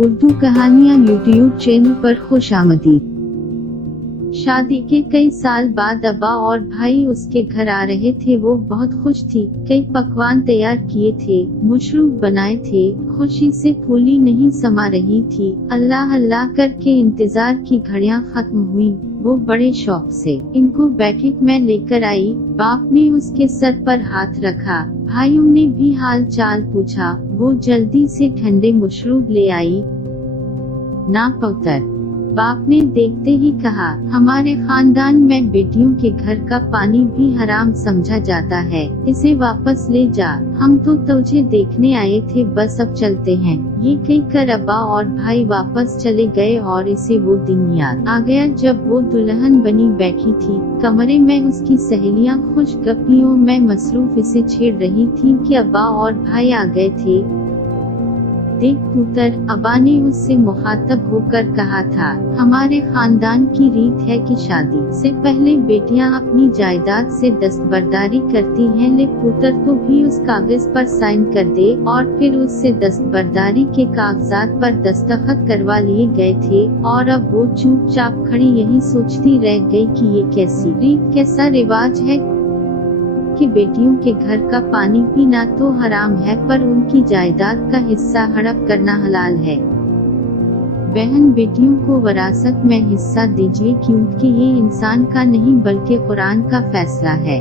उर्दू कहानियाँ YouTube channel पर खुशामदीद। शादी के कई साल बाद अब्बा और भाई उसके घर आ रहे थे। वो बहुत खुश थी। कई पकवान तैयार किए थे, मशरूब बनाए थे। खुशी से फूली नहीं समा रही थी। अल्लाह अल्लाह करके इंतजार की घड़ियां खत्म हुई। वो बड़े शौक से इनको बैठक में लेकर आई। बाप ने उसके सर पर हाथ रखा। भाइयों ने भी हाल चाल पूछा। वो जल्दी से ठंडे मशरूब ले आई। ना पुत्र, बाप ने देखते ही कहा, हमारे खानदान में बेटियों के घर का पानी भी हराम समझा जाता है। इसे वापस ले जा। हम तो तुझे देखने आए थे, बस अब चलते हैं। ये कहकर अब्बा और भाई वापस चले गए और इसे वो दिन याद आ गया जब वो दुल्हन बनी बैठी थी। कमरे में उसकी सहेलियां खुशगपियों में मसरूफ इसे छेड़ रही थीं कि अब्बा और भाई आ गए थे। देख पुत्र, अब्बा ने उससे मुखातब होकर कहा था, हमारे खानदान की रीत है कि शादी से पहले बेटियां अपनी जायदाद से दस्तबरदारी करती हैं। ले पुत्र, तो भी उस कागज पर साइन कर दे। और फिर उससे दस्तबरदारी के कागजात पर दस्तखत करवा लिए गए थे। और अब वो चुपचाप खड़ी यही सोचती रह गई कि ये कैसी रीत, कैसा रिवाज है कि बेटियों के घर का पानी पीना तो हराम है, पर उनकी जायदाद का हिस्सा हड़प करना हलाल है। बहन बेटियों को विरासत में हिस्सा दीजिए, क्योंकि ये इंसान का नहीं बल्कि कुरान का फैसला है।